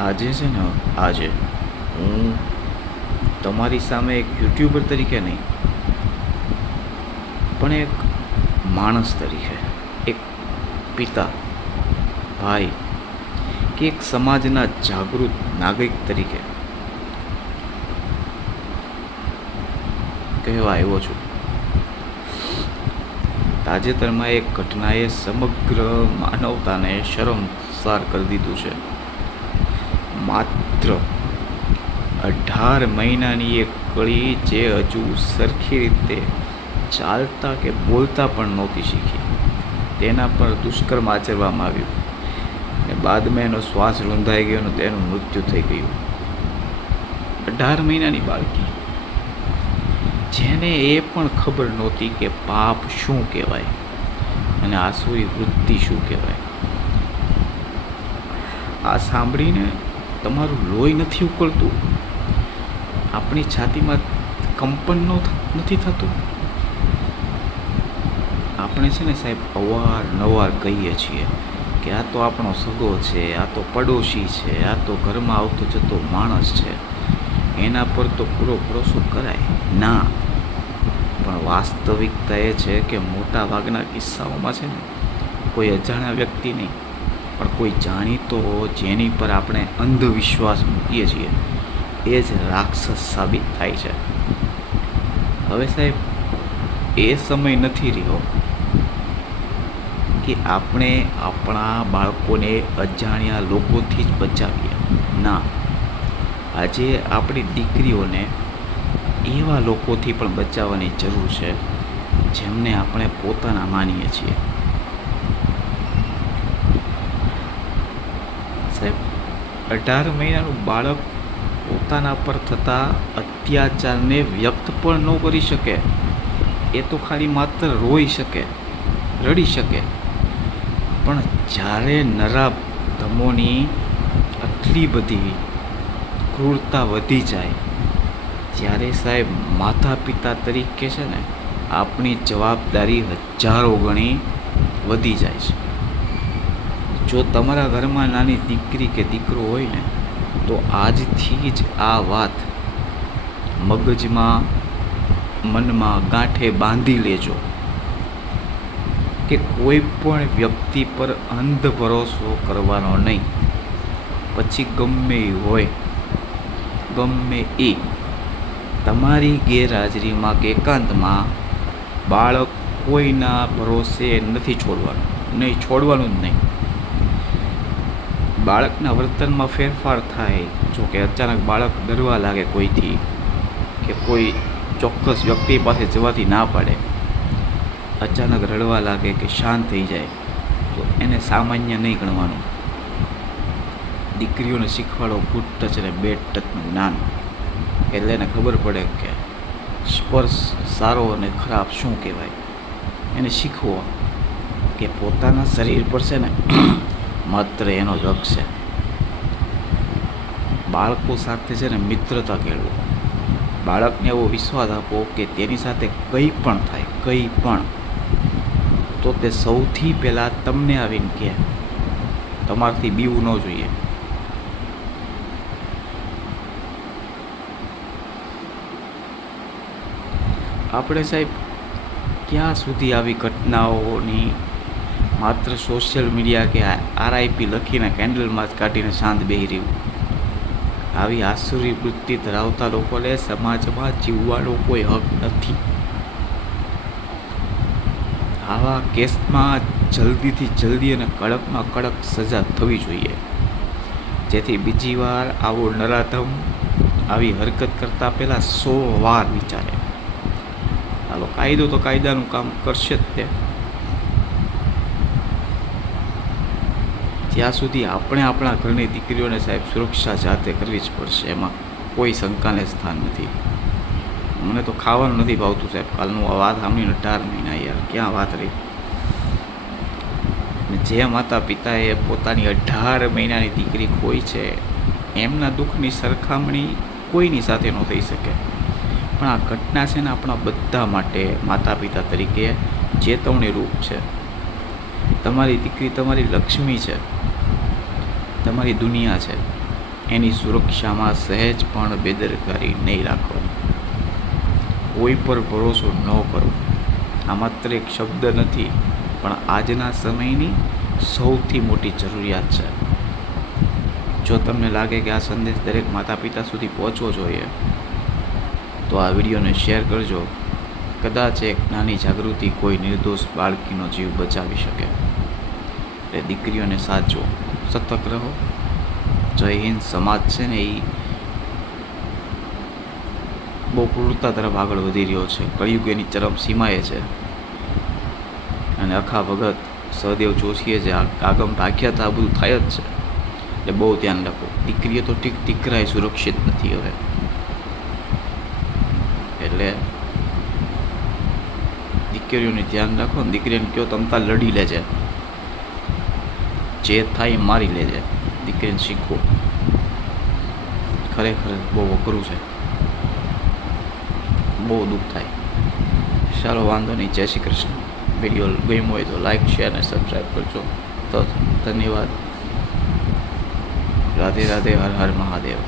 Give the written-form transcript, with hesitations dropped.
આજે છે ને આજે હું તમારી સામે એક યુટ્યુબર તરીકે નહીં, પણ એક માણસ તરીકે, એક પિતા, ભાઈ કે એક સમાજના જાગૃત નાગરિક તરીકે કહેવા આવ્યો છું. તાજેતરમાં એક ઘટનાએ સમગ્ર માનવતાને શરમસાર કરી દીધું છે. માત્ર 18 મહિનાની એક કળી જે હજુ સરખી રીતે ચાલતા કે બોલતા પણ નહોતી શીખી, તેના પર દુષ્કર્મ આચરવામાં આવ્યું અને બાદમાં એનો શ્વાસ રૂંધાઈ ગયો અને તેનું મૃત્યુ થઈ ગયું. 18 મહિનાની બાળકી, જેને એ પણ ખબર નહોતી કે પાપ શું કહેવાય અને આસુરી વૃત્તિ શું કહેવાય. આ સાંભળીને તમારું લોહી નથી ઉકળતું? આપણી છાતીમાં કંપન નથી થતું? આપણે છે ને સાહેબ અવારનવાર કહીએ છીએ કે આ તો આપણો સગો છે, આ તો પડોશી છે, આ તો ઘરમાં આવતો જતો માણસ છે, એના પર તો પૂરો ભરોસો કરાય ના. પણ વાસ્તવિકતા એ છે કે મોટા ભાગના કિસ્સાઓમાં છે ને કોઈ અજાણ્યા વ્યક્તિ નહીં, પણ કોઈ જાણીતો જેની પર આપણે અંધવિશ્વાસ મૂકીએ છીએ એ જ રાક્ષસ સાબિત થાય છે. હવે સાહેબ, એ સમય નથી રહ્યો કે આપણે આપણા બાળકોને અજાણ્યા લોકોથી જ બચાવીએ. ના, આજે આપણી દીકરીઓને એવા લોકોથી પણ બચાવવાની જરૂર છે જેમને આપણે પોતાના માનીએ છીએ. સાહેબ, 18 મહિનાનું બાળક પોતાના પર થતા અત્યાચારને વ્યક્ત પણ ન કરી શકે. એ તો ખાલી માત્ર રોઈ શકે, રડી શકે. પણ જ્યારે નરાધમોની આટલી બધી ક્રૂરતા વધી જાય, ત્યારે સાહેબ માતા પિતા તરીકે છે ને આપણી જવાબદારી હજારો ગણી વધી જાય છે. જો તમારા ઘરમાં નાની દીકરી કે દીકરો હોય ને, તો આજથી જ આ વાત મગજમાં, મનમાં ગાંઠે બાંધી લેજો કે કોઈ પણ વ્યક્તિ પર અંધ ભરોસો કરવાનો નહીં. પછી ગમે એ હોય, ગમે એ, તમારી ગેરહાજરીમાં કે એકાંતમાં બાળક કોઈના ભરોસે નથી છોડવાનું, છોડવાનું જ નહીં. બાળકના વર્તનમાં ફેરફાર થાય, જો કે અચાનક બાળક ડરવા લાગે કોઈથી, કે કોઈ ચોક્કસ વ્યક્તિ પાસે જવાથી ના પાડે, અચાનક રડવા લાગે કે શાંત થઈ જાય, તો એને સામાન્ય નહીં ગણવાનું. દીકરીઓને શીખવાડો ગુડ ટચ અને બેડ ટચનું જ્ઞાન, એટલે એને ખબર પડે કે સ્પર્શ સારો અને ખરાબ શું કહેવાય. એને શીખવો કે પોતાના શરીર પર છે ને માત્ર એનો જ હક છે. બાળકો સાથે છે ને મિત્રતા કેળવો. બાળકને એવો વિશ્વાસ આપો કે તેની સાથે કંઈ પણ થાય, કંઈ પણ, તો તે સૌથી પહેલાં તમને આવીને કહે. તમારાથી બીવું ન જોઈએ. આપણે સાહેબ ક્યાં સુધી આવી ઘટનાઓની માત્ર સોશિયલ મીડિયા કે RIP લખીને કેન્ડલમાં જ કાઢીને શાંત બેહી રહ્યું? આવી આસુરી વૃત્તિ ધરાવતા લોકોને સમાજમાં જીવવાનો કોઈ હક નથી. આવા કેસમાં જલ્દીથી જલ્દી અને કડકમાં કડક સજા થવી જોઈએ, જેથી બીજી વાર આવો નરાધમ આવી હરકત કરતાં પહેલાં 100 વાર વિચારે. હાલો, કાયદો તો કાયદાનું કામ કરશે જ તે. ત્યાં સુધી આપણે આપણા ઘરની દીકરીઓને સાહેબ સુરક્ષા જાતે કરવી જ પડશે, એમાં કોઈ શંકાને સ્થાન નથી. મને તો ખાવાનું નથી ભાવતું સાહેબ. કાલનું આ વાત સાંભળીને 18 મહિના, યાર ક્યાં વાત રહી. જે માતા પિતાએ પોતાની 18 મહિનાની દીકરી ખોઈ છે, એમના દુઃખની સરખામણી કોઈની સાથે ન થઈ શકે. પણ આ ઘટના છે ને આપણા બધા માટે માતા પિતા તરીકે ચેતવણી રૂપ છે. તમારી દીકરી તમારી લક્ષ્મી છે, તમારી દુનિયા છે. એની સુરક્ષામાં સહેજ પણ બેદરકારી નહીં રાખવાની. કોઈ પર ભરોસો ન કરો. આ માત્ર એક શબ્દ નથી, પણ આજના સમયની સૌથી મોટી જરૂરિયાત છે. જો તમને લાગે કે આ સંદેશ દરેક માતા પિતા સુધી પહોંચવો જોઈએ, તો આ વિડીયોને શેર કરજો. કદાચ એક નાની જાગૃતિ કોઈ નિર્દોષ બાળકીનો જીવ બચાવી શકે. એટલે દીકરીઓને સાચો, સતર્ક રહો. જય હિન્દ. સમાજ છે ને એ બહુ ક્રૂરતા તરફ આગળ વધી રહ્યો છે. કળિયુગ એની ચરમ સીમાએ છે. અને અખા ભગત સહદેવ જોશીએ જે આગમ ઢાંક્યા હતા, આ બધું થાય જ છે. એટલે બહુ ધ્યાન રાખો. દીકરીઓ તો ઠીક, દીકરા એ સુરક્ષિત નથી હવે. એટલે દીકરીઓને ધ્યાન રાખો ને દીકરીને કહો તમતા લડી લેજે, જે થાય એ મારી લેજે. દીકરીને શીખવો. ખરેખર બહુ અઘરું છે, બહુ દુઃખ થાય. ચાલો વાંધો નહીં. જય શ્રી કૃષ્ણ. વિડીયો ગમ્યો હોય તો લાઈક, શેર અને સબસ્ક્રાઈબ કરજો. તો ધન્યવાદ. રાધે રાધે. હર હર મહાદેવ.